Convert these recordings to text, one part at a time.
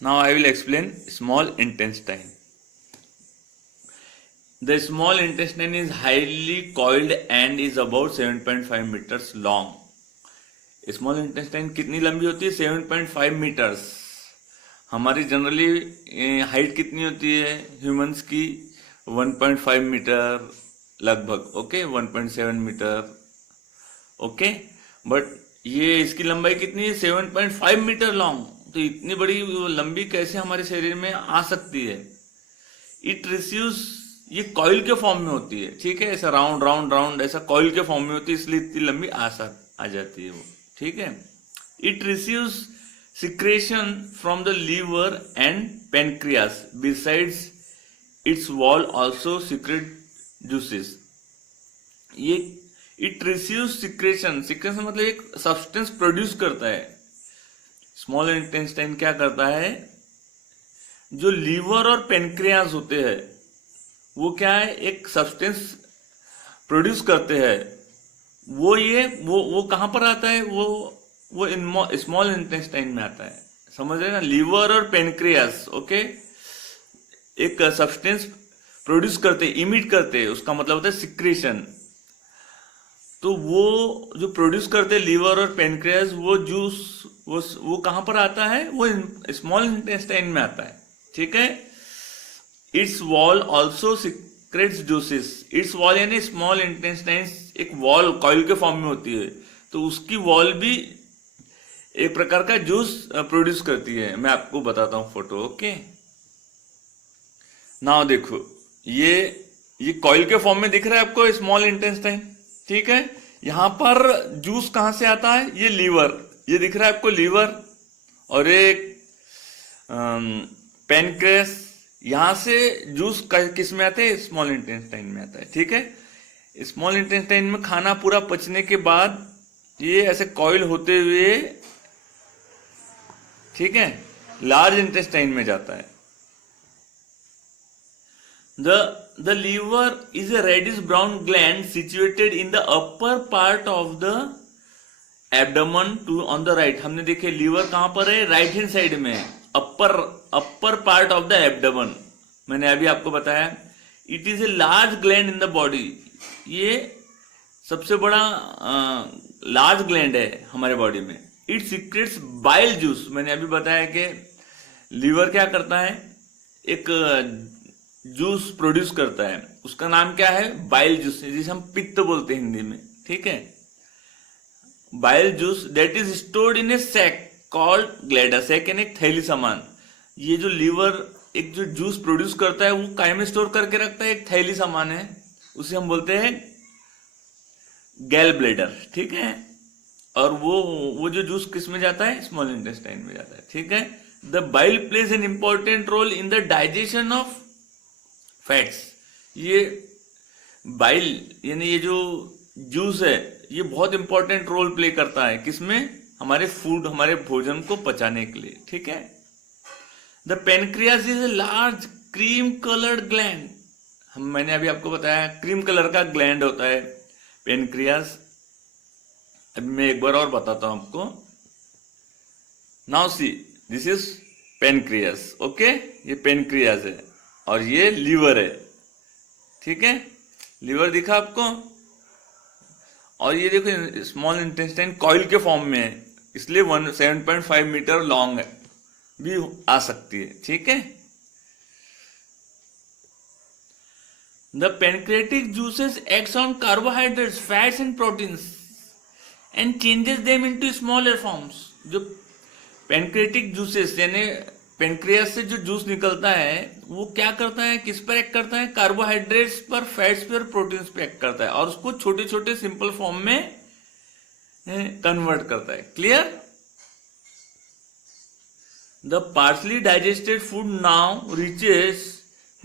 Now I will explain small intestine. The small intestine is highly coiled and is about 7.5 meters long. Small intestine कितनी लंबी होती है? 7.5 metres. हमारी generally height कितनी होती है ह्यूमंस की? 1.5 मीटर लगभग. Okay, 1.7 metre. ओके, बट ये इसकी लंबाई कितनी है? 7.5 मीटर लॉन्ग. तो इतनी बड़ी लंबी कैसे हमारे शरीर में आ सकती है? इट रिसीव्स, ये कॉइल के फॉर्म में होती है. ठीक है, ऐसा राउंड राउंड राउंड ऐसा कॉइल के फॉर्म में होती है, इसलिए इतनी लंबी आ जाती है वो. ठीक है. It receives secretion from the liver and pancreas. Besides its wall also secrete juices. ये इट रिसीव्स सिक्रेशन मतलब एक सब्सटेंस प्रोड्यूस करता है. स्मॉल इंटेस्टाइन क्या करता है? जो लीवर और पेनक्रियास होते हैं वो क्या है, एक सब्सटेंस प्रोड्यूस करते हैं. वो कहां पर आता है? वो स्मॉल इंटेस्टाइन में आता है. समझ रहे ना? लीवर और पेनक्रियास. ओके, एक सब्सटेंस प्रोड्यूस करते, इमिट करते, उसका मतलब होता है सिक्रेशन. तो वो जो प्रोड्यूस करते लीवर और पेनक्रियास, वो जूस वो कहां पर आता है? वो स्मॉल इंटेस्टाइन में आता है. ठीक है. Its wall also secretes juices. Its wall यानी स्मॉल इंटेस्टाइन एक वॉल कॉइल के फॉर्म में होती है, तो उसकी वॉल भी एक प्रकार का जूस प्रोड्यूस करती है. मैं आपको बताता हूं फोटो. ओके, नाउ देखो, ये कॉइल के फॉर्म में दिख रहा है आपको स्मॉल इंटेस्टाइन. ठीक है. यहां पर जूस कहां से आता है? ये लीवर, ये दिख रहा है आपको लीवर, और एक पेनक्रियास. यहां से जूस किस में आता है? स्मॉल इंटेस्टाइन में आता है. ठीक है. स्मॉल इंटेस्टाइन में खाना पूरा पचने के बाद ये ऐसे कॉइल होते हुए, ठीक है, लार्ज इंटेस्टाइन में जाता है. The liver is a reddish brown gland situated in the upper part of the abdomen to on the right. हमने देखे लीवर कहां पर है? राइट हैंड साइड में, upper part of the abdomen. मैंने अभी आपको बताया. It is a large gland in the body. ये सबसे बड़ा लार्ज ग्लैंड है हमारे बॉडी में. It secrets bile juice. मैंने अभी बताया कि लीवर क्या करता है? एक जूस प्रोड्यूस करता है. उसका नाम क्या है? बाइल जूस, जिसे हम पित्त बोलते हैं हिंदी में. ठीक है. Bile juice that is stored in a sac called ग्लैडा. सैक यानी एक थैली समान. ये जो लीवर एक जो जूस प्रोड्यूस करता है वो काय में स्टोर करके रखता है? एक थैली समान है, उसे हम बोलते हैं गैल ब्लैडर. ठीक है. और वो जो जूस किस में जाता है? स्मॉल इंटेस्टाइन में जाता है. ठीक है. The bile plays an important role in the digestion of fats. ये बाइल यानी ये जो जूस है ये बहुत इंपॉर्टेंट रोल प्ले करता है किसमें? हमारे फूड, हमारे भोजन को पचाने के लिए. ठीक है. The pancreas is a large cream coloured gland. मैंने अभी आपको बताया क्रीम कलर का ग्लैंड होता है पेनक्रियास. अभी मैं एक बार और बताता हूं आपको. Now see, this is pancreas. Okay, ये पेनक्रियास है और ये लीवर है. ठीक है. लीवर दिखा आपको, और ये देखो स्मॉल इंटेस्टाइन कॉइल के फॉर्म में है, इसलिए 7.5 मीटर लॉन्ग है, भी आ सकती है. ठीक है. The pancreatic juices acts on carbohydrates, fats and proteins and changes them into smaller forms. जो पेनक्रियाटिक जूसेस यानी पेनक्रियास से जो जूस निकलता है वो क्या करता है? किस पर एक्ट करता है? कार्बोहाइड्रेट्स पर, फैट्स पर, प्रोटीन्स पर एक्ट करता है, और उसको छोटे छोटे सिंपल फॉर्म में कन्वर्ट करता है. Clear? The partially digested food now reaches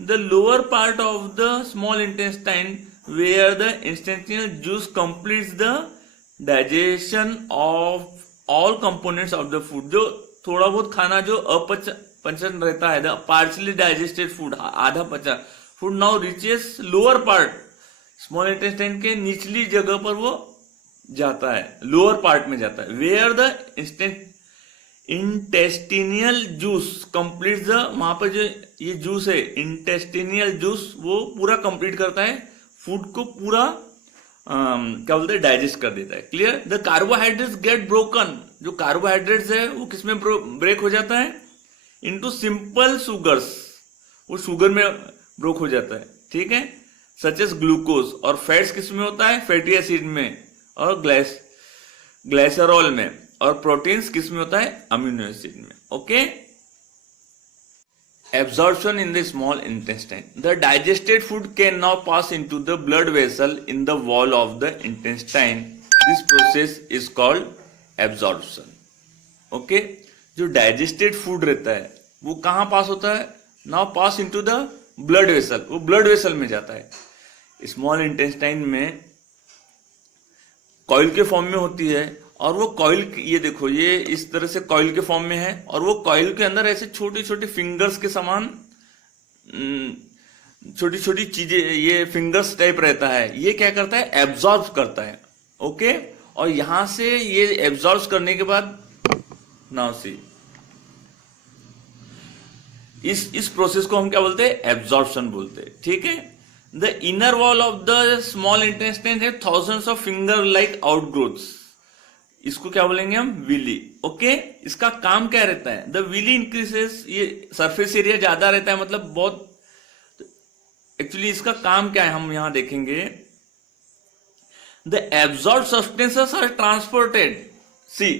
the lower part of the small intestine where the intestinal juice completes the digestion of all components of the food. जो थोड़ा बहुत खाना जो अपचन रहता है, द पार्शली डाइजेस्टेड फूड, आधा पचा food now reaches lower part, small intestine के निचली जगह पर वो जाता है, लोअर पार्ट में जाता है. Where the intestinal juice complete the, वहां पर जो ये जूस है इंटेस्टिनियल जूस वो पूरा कंप्लीट करता है, फूड को पूरा क्या बोलते हैं डाइजेस्ट कर देता है। Clear. The carbohydrates get broken, जो कार्बोहाइड्रेट्स है वो किसमें ब्रेक हो जाता है, इनटू सिंपल शुगर्स, वो शुगर में ब्रोक हो जाता है, ठीक है, सच एज ग्लूकोज। और फैट्स किसमें होता है, फैटी एसिड में और ग्लाइसरॉल में। और प्रोटीन्स किसमें होता है, अमीनो एसिड में। Okay. Absorption in the small intestine. The digested food can now pass into the blood vessel in the wall of the intestine. This process is called absorption. Okay? जो digested food रहता है वो कहाँ पास होता है, now pass into the blood vessel, वो blood vessel में जाता है। Small intestine में कॉइल के फॉर्म में होती है, और वो कॉइल, ये देखो ये इस तरह से कॉइल के फॉर्म में है, और वो कॉइल के अंदर ऐसे छोटी छोटी फिंगर्स के समान छोटी छोटी चीजें, ये फिंगर्स टाइप रहता है, ये क्या करता है, एब्जॉर्ब करता है। ओके। और यहां से ये एब्जॉर्ब करने के बाद नाउ सी, इस प्रोसेस को हम क्या बोलते हैं, एब्जॉर्प्शन बोलते हैं, ठीक है। The inner wall of the small intestine है thousands of finger like outgrowths, इसको क्या बोलेंगे हम, विली। ओके। इसका काम क्या रहता है, द विली इंक्रीजेस, ये सरफेस एरिया ज्यादा रहता है, मतलब बहुत, एक्चुअली इसका काम क्या है हम यहां देखेंगे। The absorb substances are transported, see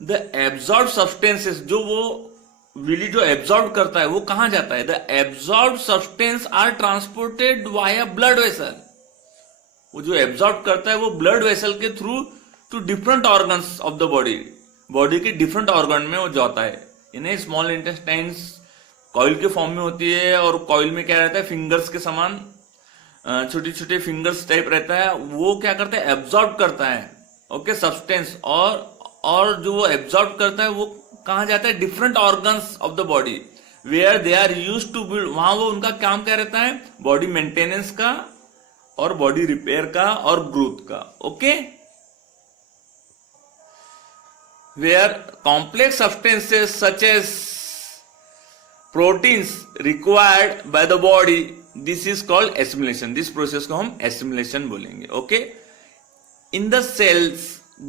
the absorb substances, जो वो विली जो एब्जॉर्ब करता है वो कहां जाता है, the absorb substance are transported via blood vessel, वो जो एब्जॉर्ब करता है वो ब्लड वेसल के through to different organs of the body, body के डिफरेंट ऑर्गन में वो जाता है। यानी स्मॉल इंटेस्टाइन्स कॉइल के फॉर्म में होती है, और कॉइल में क्या रहता है, फिंगर्स के समान छोटे छोटे फिंगर्स टाइप रहता है, वो क्या करता है, एब्जॉर्ब करता है, ओके, सब्सटेंस। और जो वो एब्जॉर्ब करता है वो कहां जाता है, different organs of the body, where they are used to build, वहां वो उनका काम क्या रहता है, बॉडी मेंटेनेंस का और बॉडी रिपेयर का और ग्रोथ का। Okay. where complex substances such as proteins required by the body, this is called assimilation, this process को हम assimilation बोलेंगे। okay, in the cells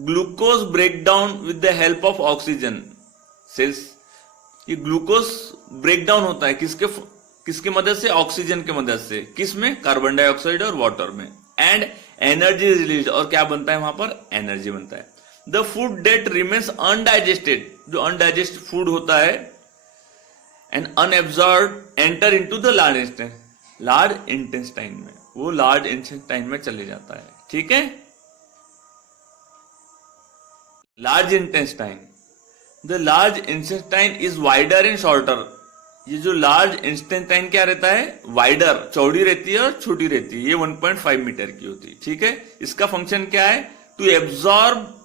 glucose break down with the help of oxygen, cells ये glucose break down होता है किसके मदद से, oxygen के मदद से, किस में, कार्बन डाइऑक्साइड और वाटर में। एंड एनर्जी रिलीज, और क्या बनता है वहां पर, एनर्जी बनता है। The food that remains undigested, जो अनडाइजेस्टेड फूड होता है, and unabsorbed enter into the large intestine में, वो लार्ज इंटेस्टाइन में चले जाता है, ठीक है। Large intestine, the large intestine is wider and shorter, ये जो लार्ज इंटेस्टाइन क्या रहता है, वाइडर, चौड़ी रहती है और छोटी रहती है, ये 1.5 मीटर की होती है, ठीक है। इसका फंक्शन क्या है, to absorb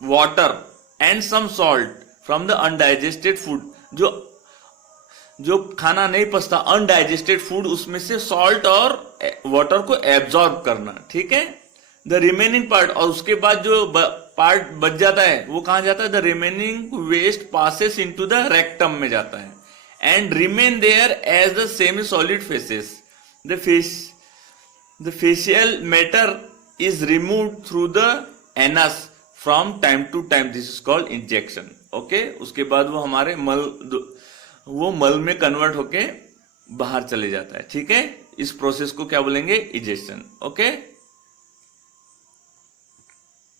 water and some salt from the undigested food, जो खाना नहीं पचता, अनडाइजेस्टेड फूड, उसमें से सॉल्ट और वाटर को एब्जॉर्ब करना, ठीक है। द रिमेनिंग पार्ट, और उसके बाद जो पार्ट बच जाता है वो कहां जाता है, the remaining waste passes into the rectum में जाता है, and remain there as the semi solid faeces. The faecal matter is removed through the anus from time to time, this is called injection. Okay. उसके बाद वो हमारे मल में convert होके बाहर चले जाता है, ठीक है। इस प्रोसेस को क्या बोलेंगे, इजेक्शन। ओके।